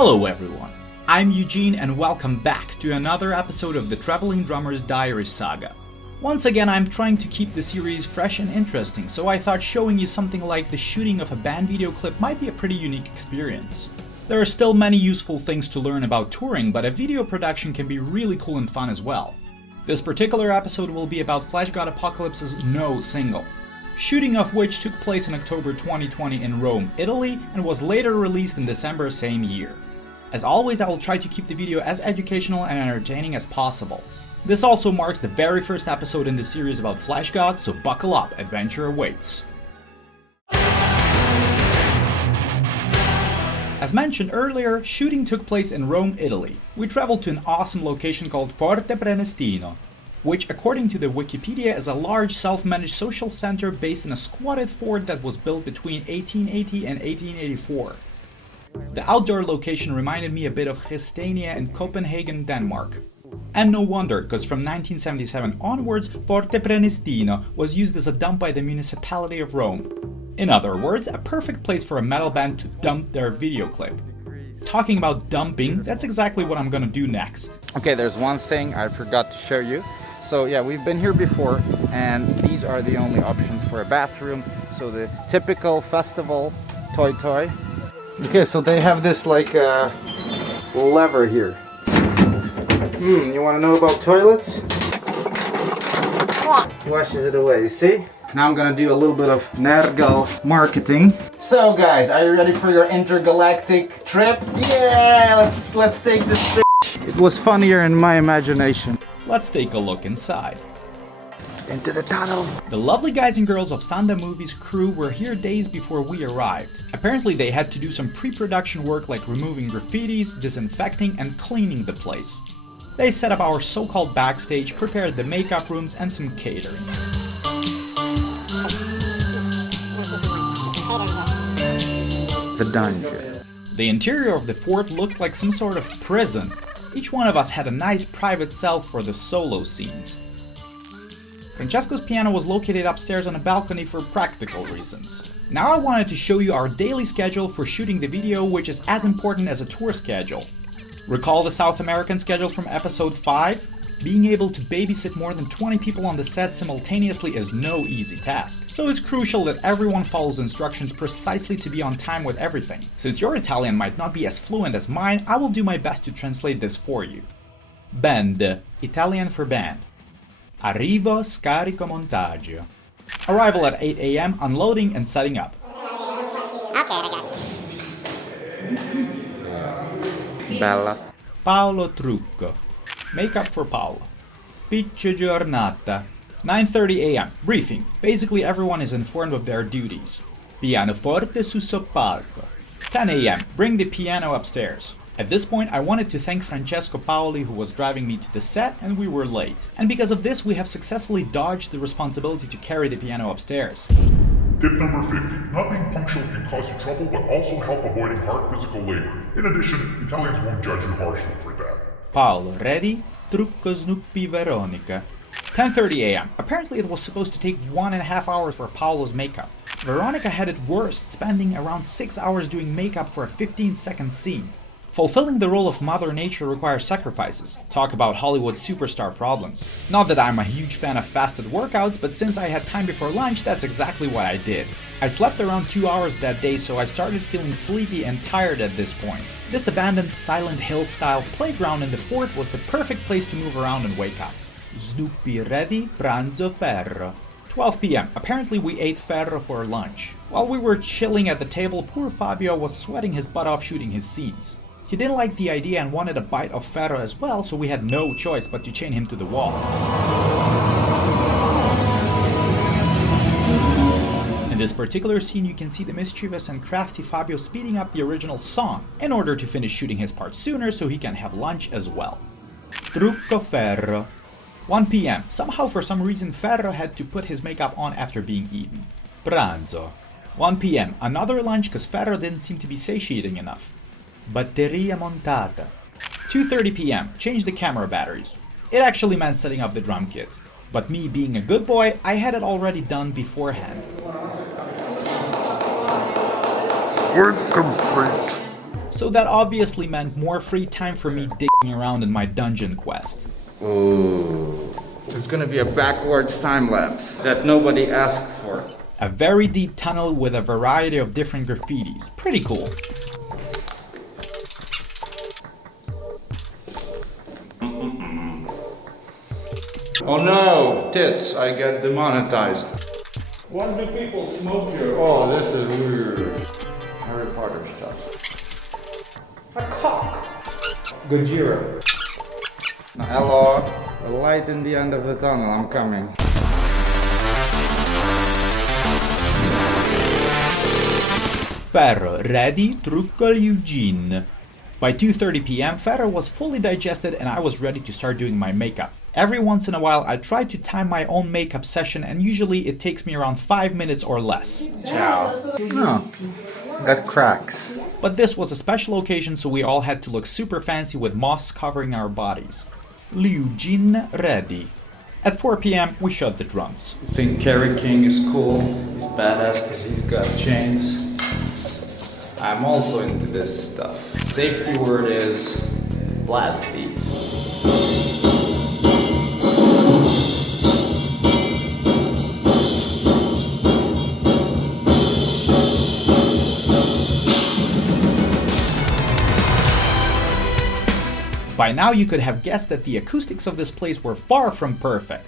Hello everyone, I'm Eugene and welcome back to another episode of the Traveling Drummer's Diary saga. Once again, I'm trying to keep the series fresh and interesting, so I thought showing you something like the shooting of a band video clip might be a pretty unique experience. There are still many useful things to learn about touring, but a video production can be really cool and fun as well. This particular episode will be about Fleshgod Apocalypse's No single, shooting of which took place in October 2020 in Rome, Italy, and was later released in December same year. As always, I will try to keep the video as educational and entertaining as possible. This also marks the very first episode in the series about Fleshgod, so buckle up, adventure awaits. As mentioned earlier, shooting took place in Rome, Italy. We traveled to an awesome location called Forte Prenestino, which according to the Wikipedia is a large self-managed social center based in a squatted fort that was built between 1880 and 1884. The outdoor location reminded me a bit of Christiania in Copenhagen, Denmark. And no wonder, because from 1977 onwards, Forte Prenestino was used as a dump by the municipality of Rome. In other words, a perfect place for a metal band to dump their video clip. Talking about dumping, that's exactly what I'm gonna do next. Okay, there's one thing I forgot to show you. So yeah, we've been here before, and these are the only options for a bathroom. So the typical festival toy. Okay, so they have this like lever here. You want to know about toilets? He washes it away, you see? Now I'm gonna do a little bit of Nergal marketing. So guys, are you ready for your intergalactic trip? Yeah, let's take this. It was funnier in my imagination. Let's take a look inside. Into the tunnel. The lovely guys and girls of SANDA Movies crew were here days before we arrived. Apparently they had to do some pre-production work like removing graffitis, disinfecting and cleaning the place. They set up our so-called backstage, prepared the makeup rooms and some catering. The dungeon. The interior of the fort looked like some sort of prison. Each one of us had a nice private cell for the solo scenes. Francesco's piano was located upstairs on a balcony for practical reasons. Now I wanted to show you our daily schedule for shooting the video, which is as important as a tour schedule. Recall the South American schedule from episode 5? Being able to babysit more than 20 people on the set simultaneously is no easy task. So it's crucial that everyone follows instructions precisely to be on time with everything. Since your Italian might not be as fluent as mine, I will do my best to translate this for you. Band, Italian for band. Arrivo, scarico, montaggio. Arrival at 8 AM, unloading and setting up. Bella. Paolo trucco. Makeup for Paolo. Piccio giornata. 9:30 AM. Briefing. Basically everyone is informed of their duties. Pianoforte su soppalco. 10 AM. Bring the piano upstairs. At this point, I wanted to thank Francesco Paoli, who was driving me to the set, and we were late. And because of this, we have successfully dodged the responsibility to carry the piano upstairs. Tip number 50. Not being punctual can cause you trouble, but also help avoiding hard physical labor. In addition, Italians won't judge you harshly for that. Paolo, ready? Trucco snuppi Veronica. 10:30 AM. Apparently it was supposed to take 1.5 hours for Paolo's makeup. Veronica had it worse, spending around 6 hours doing makeup for a 15-second scene. Fulfilling the role of Mother Nature requires sacrifices. Talk about Hollywood superstar problems. Not that I'm a huge fan of fasted workouts, but since I had time before lunch, that's exactly what I did. I slept around 2 hours that day, so I started feeling sleepy and tired at this point. This abandoned Silent Hill-style playground in the fort was the perfect place to move around and wake up. Snuppi ready, pranzo ferro. 12 PM. Apparently we ate ferro for lunch. While we were chilling at the table, poor Fabio was sweating his butt off shooting his scenes. He didn't like the idea and wanted a bite of ferro as well, so we had no choice but to chain him to the wall. In this particular scene, you can see the mischievous and crafty Fabio speeding up the original song in order to finish shooting his part sooner so he can have lunch as well. Trucco ferro. 1 PM. Somehow for some reason Ferro had to put his makeup on after being eaten. Pranzo. 1 PM. Another lunch cause Ferro didn't seem to be satiating enough. Batteria montata. 2:30 PM. Change the camera batteries. It actually meant setting up the drum kit. But me being a good boy, I had it already done beforehand. Work complete. So that obviously meant more free time for me digging around in my dungeon quest. Ooh. There's gonna be a backwards time lapse that nobody asked for. A very deep tunnel with a variety of different graffitis. Pretty cool. Oh no! Tits, I get demonetized. Why do people smoke here? Oh, this is weird. Harry Potter stuff. A cock. Gojira. Hello. A light in the end of the tunnel. I'm coming. Ferro, ready? Trucco Eugene. By 2:30 p.m. Ferro was fully digested and I was ready to start doing my makeup. Every once in a while I try to time my own makeup session and usually it takes me around 5 minutes or less. Ciao. Oh, got cracks. But this was a special occasion so we all had to look super fancy with moss covering our bodies. Eugene ready. At 4 p.m. we shot the drums. I think Kerry King is cool. He's badass because he's got chains. I'm also into this stuff. Safety word is blast beat. By now you could have guessed that the acoustics of this place were far from perfect.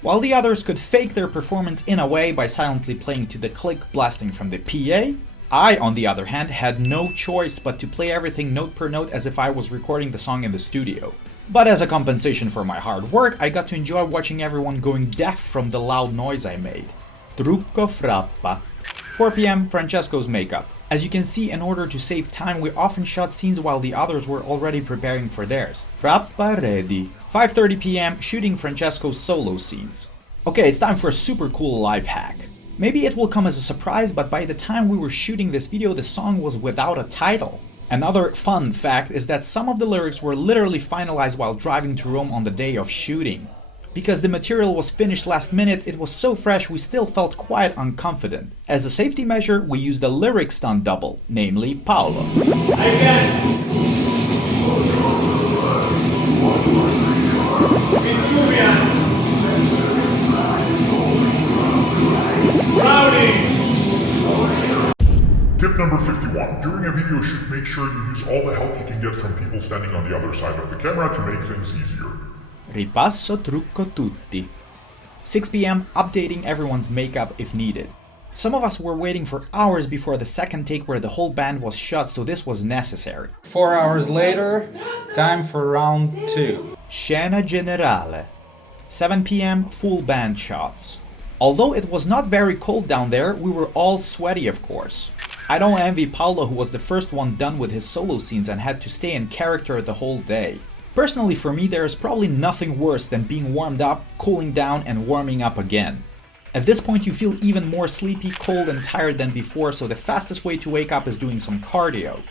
While the others could fake their performance in a way by silently playing to the click blasting from the PA, I, on the other hand, had no choice but to play everything note per note as if I was recording the song in the studio. But as a compensation for my hard work, I got to enjoy watching everyone going deaf from the loud noise I made. Trucco frappa. 4 p.m. Francesco's makeup. As you can see, in order to save time, we often shot scenes while the others were already preparing for theirs. Frappa ready. 5:30 p.m. shooting Francesco's solo scenes. Okay, it's time for a super cool life hack. Maybe it will come as a surprise, but by the time we were shooting this video, the song was without a title. Another fun fact is that some of the lyrics were literally finalized while driving to Rome on the day of shooting. Because the material was finished last minute, it was so fresh we still felt quite unconfident. As a safety measure, we used a lyric stunt double, namely Paolo. Tip number 51. During a video shoot, make sure you use all the help you can get from people standing on the other side of the camera to make things easier. Ripasso trucco tutti. 6 p.m. updating everyone's makeup if needed. Some of us were waiting for hours before the second take where the whole band was shot, so this was necessary. 4 hours later, time for round 2. Scena generale. 7 p.m. full band shots. Although it was not very cold down there, we were all sweaty of course. I don't envy Paolo, who was the first one done with his solo scenes and had to stay in character the whole day. Personally, for me, there is probably nothing worse than being warmed up, cooling down, and warming up again. At this point, you feel even more sleepy, cold, and tired than before, so the fastest way to wake up is doing some cardio.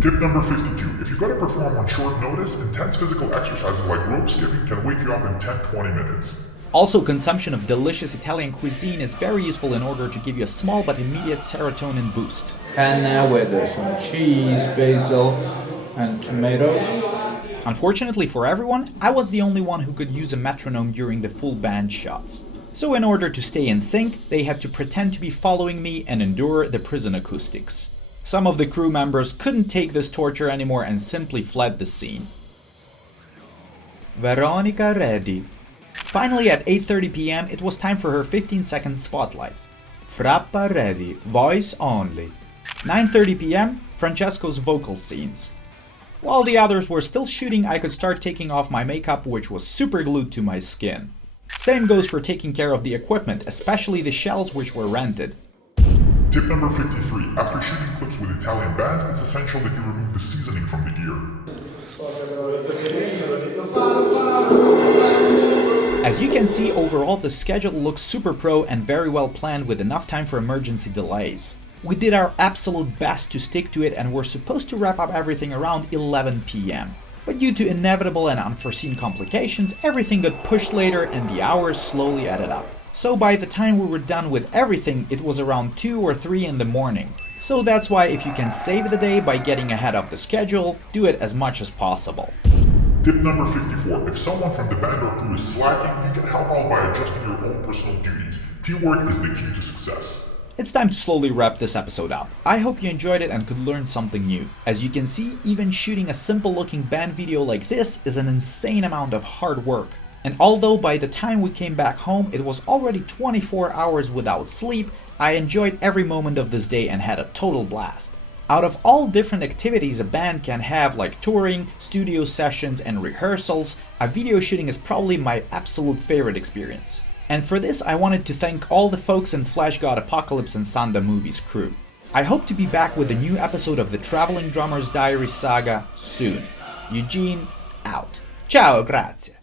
Tip number 52. If you gotta perform on short notice, intense physical exercises like rope skipping can wake you up in 10-20 minutes. Also, consumption of delicious Italian cuisine is very useful in order to give you a small but immediate serotonin boost. And now with some cheese, basil, and tomatoes. Unfortunately for everyone, I was the only one who could use a metronome during the full band shots. So in order to stay in sync, they had to pretend to be following me and endure the prison acoustics. Some of the crew members couldn't take this torture anymore and simply fled the scene. Veronica ready. Finally at 8:30 p.m. it was time for her 15-second spotlight. Frappa ready, voice only. 9:30 p.m. Francesco's vocal scenes. While the others were still shooting, I could start taking off my makeup, which was super glued to my skin. Same goes for taking care of the equipment, especially the shells which were rented. Tip number 53. After shooting clips with Italian bands, it's essential that you remove the seasoning from the gear. As you can see, overall the schedule looks super pro and very well planned with enough time for emergency delays. We did our absolute best to stick to it and were supposed to wrap up everything around 11 p.m. But due to inevitable and unforeseen complications, everything got pushed later and the hours slowly added up. So by the time we were done with everything, it was around 2 or 3 in the morning. So that's why if you can save the day by getting ahead of the schedule, do it as much as possible. Tip number 54. If someone from the band or crew is slacking, you can help out by adjusting your own personal duties. Teamwork is the key to success. It's time to slowly wrap this episode up. I hope you enjoyed it and could learn something new. As you can see, even shooting a simple looking band video like this is an insane amount of hard work. And although by the time we came back home it was already 24 hours without sleep, I enjoyed every moment of this day and had a total blast. Out of all different activities a band can have, like touring, studio sessions and rehearsals, a video shooting is probably my absolute favorite experience. And for this I wanted to thank all the folks in Fleshgod Apocalypse and SANDA Movies crew. I hope to be back with a new episode of the Traveling Drummer's Diary saga soon. Eugene, out. Ciao, grazie.